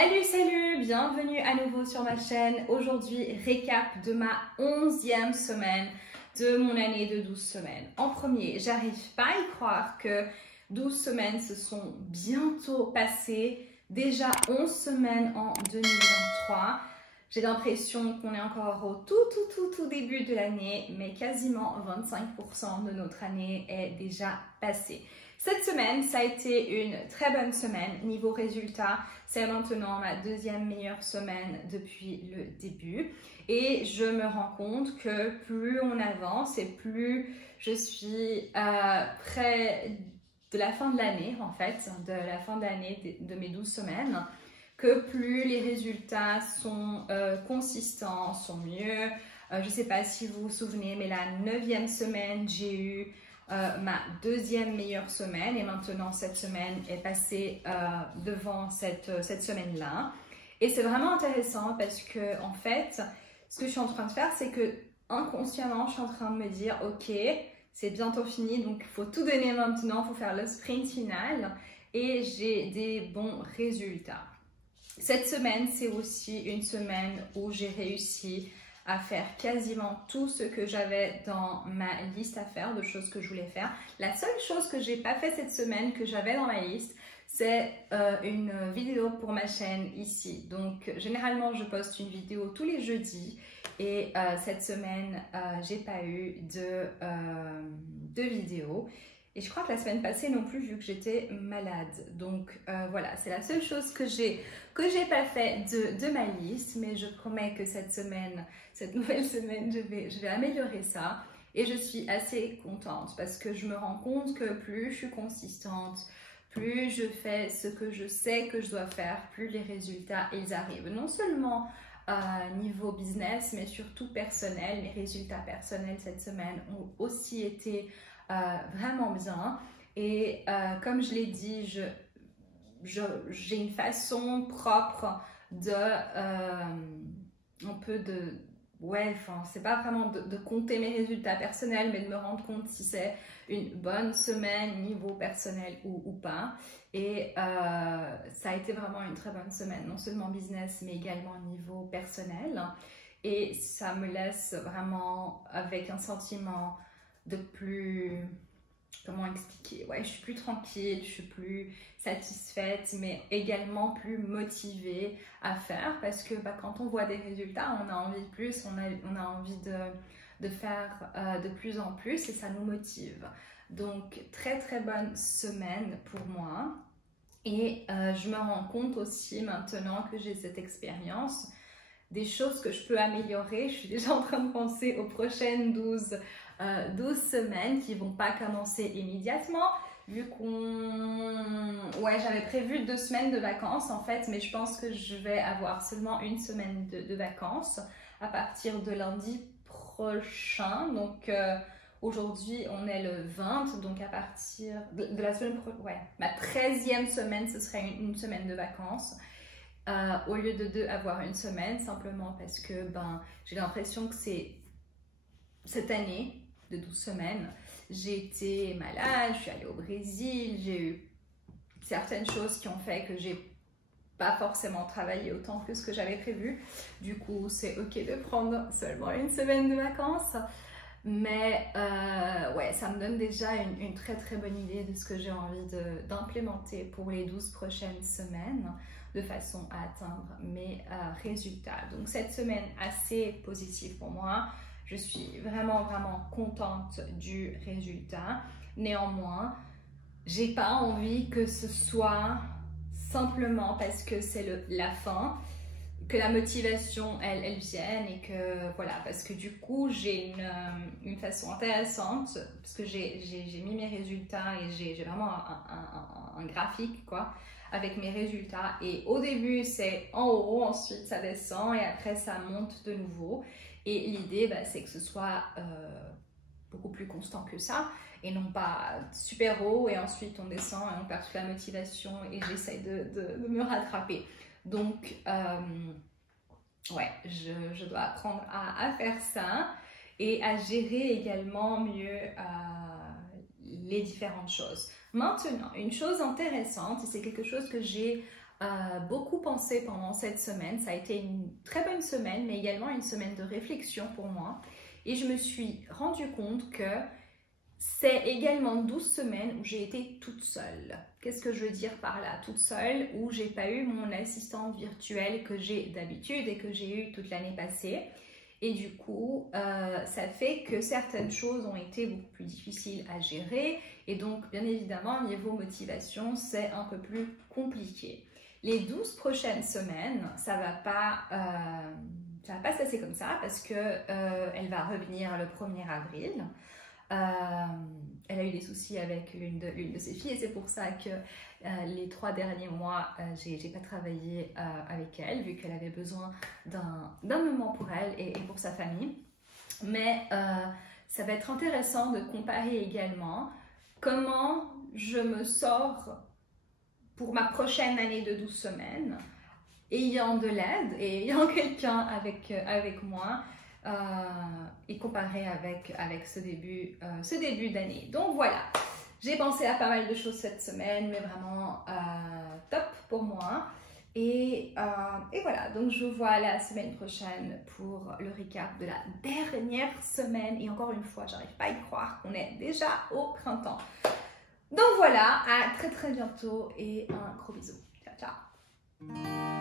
Salut, bienvenue à nouveau sur ma chaîne. Aujourd'hui, récap de ma 11e semaine de mon année de 12 semaines. En premier, j'arrive pas à y croire que 12 semaines se sont bientôt passées. Déjà 11 semaines en 2023. J'ai l'impression qu'on est encore au tout début de l'année, mais quasiment 25% de notre année est déjà passée. Cette semaine, ça a été une très bonne semaine. Niveau résultat, c'est maintenant ma deuxième meilleure semaine depuis le début. Et je me rends compte que plus on avance et plus je suis près de la fin de l'année, en fait, de la fin d'année de mes 12 semaines, que plus les résultats sont consistants, sont mieux. Je ne sais pas si vous vous souvenez, mais la 9e semaine, j'ai eu ma deuxième meilleure semaine et maintenant cette semaine est passée devant cette semaine-là. Et c'est vraiment intéressant parce que en fait, ce que je suis en train de faire, c'est que inconsciemment, je suis en train de me dire, ok, c'est bientôt fini, donc il faut tout donner maintenant, il faut faire le sprint final et j'ai des bons résultats. Cette semaine, c'est aussi une semaine où j'ai réussi à faire quasiment tout ce que j'avais dans ma liste à faire, de choses que je voulais faire. La seule chose que j'ai pas fait cette semaine, que j'avais dans ma liste, c'est une vidéo pour ma chaîne ici. Donc, généralement, je poste une vidéo tous les jeudis et cette semaine, j'ai pas eu de vidéo. Et je crois que la semaine passée non plus, vu que j'étais malade. Donc voilà, c'est la seule chose que j'ai pas fait de ma liste. Mais je promets que cette semaine, cette nouvelle semaine, je vais améliorer ça. Et je suis assez contente parce que je me rends compte que plus je suis consistante, plus je fais ce que je sais que je dois faire, plus les résultats ils arrivent. Non seulement niveau business, mais surtout personnel. Mes résultats personnels cette semaine ont aussi été vraiment bien. Et comme je l'ai dit, j'ai une façon propre de un peu de c'est pas vraiment de compter mes résultats personnels, mais de me rendre compte si c'est une bonne semaine niveau personnel ou pas. Et ça a été vraiment une très bonne semaine, non seulement business mais également niveau personnel. Et ça me laisse vraiment avec un sentiment de plus, comment expliquer, je suis plus tranquille, je suis plus satisfaite, mais également plus motivée à faire parce que quand on voit des résultats, on a envie de plus, on a envie de faire de plus en plus et ça nous motive. Donc très bonne semaine pour moi et je me rends compte aussi maintenant que j'ai cette expérience des choses que je peux améliorer. Je suis déjà en train de penser aux prochaines 12 semaines qui vont pas commencer immédiatement vu j'avais prévu 2 semaines de vacances en fait, mais je pense que je vais avoir seulement une semaine de vacances à partir de lundi prochain. Donc aujourd'hui on est le 20, donc à partir de la semaine prochaine, ma 13e semaine, ce serait une semaine de vacances. Au lieu de avoir une semaine, simplement parce que j'ai l'impression que c'est cette année de 12 semaines, j'ai été malade, je suis allée au Brésil, j'ai eu certaines choses qui ont fait que j'ai pas forcément travaillé autant que ce que j'avais prévu. Du coup, c'est ok de prendre seulement une semaine de vacances. Mais ça me donne déjà une très bonne idée de ce que j'ai envie d'implémenter pour les 12 prochaines semaines de façon à atteindre mes résultats. Donc cette semaine assez positive pour moi. Je suis vraiment contente du résultat. Néanmoins, j'ai pas envie que ce soit simplement parce que c'est la fin, que la motivation elle vienne et que parce que du coup j'ai une façon intéressante parce que j'ai mis mes résultats et j'ai vraiment un graphique avec mes résultats et au début c'est en haut, ensuite ça descend et après ça monte de nouveau et l'idée c'est que ce soit beaucoup plus constant que ça et non pas super haut et ensuite on descend et on perd toute la motivation et j'essaie de me rattraper. Donc je dois apprendre à faire ça et à gérer également mieux les différentes choses. Maintenant, une chose intéressante, et c'est quelque chose que j'ai beaucoup pensé pendant cette semaine. Ça a été une très bonne semaine, mais également une semaine de réflexion pour moi. Et je me suis rendu compte que c'est également 12 semaines où j'ai été toute seule. Qu'est-ce que je veux dire par là? Toute seule, où j'ai pas eu mon assistante virtuelle que j'ai d'habitude et que j'ai eu toute l'année passée. Et du coup, ça fait que certaines choses ont été beaucoup plus difficiles à gérer. Et donc, bien évidemment, niveau motivation, c'est un peu plus compliqué. Les 12 prochaines semaines, ça va pas se passer comme ça parce que elle va revenir le 1er avril. Elle a eu des soucis avec l'une de ses filles et c'est pour ça que les 3 derniers mois, j'ai pas travaillé avec elle vu qu'elle avait besoin d'un moment pour elle et pour sa famille. Mais ça va être intéressant de comparer également comment je me sors pour ma prochaine année de 12 semaines, ayant de l'aide et ayant quelqu'un avec moi. Et comparé avec ce début d'année. Donc voilà, j'ai pensé à pas mal de choses cette semaine, mais vraiment top pour moi. Et voilà, donc je vous vois la semaine prochaine pour le recap de la dernière semaine. Et encore une fois, j'arrive pas à y croire qu'on est déjà au printemps. Donc voilà, à très très bientôt et un gros bisou. Ciao, ciao.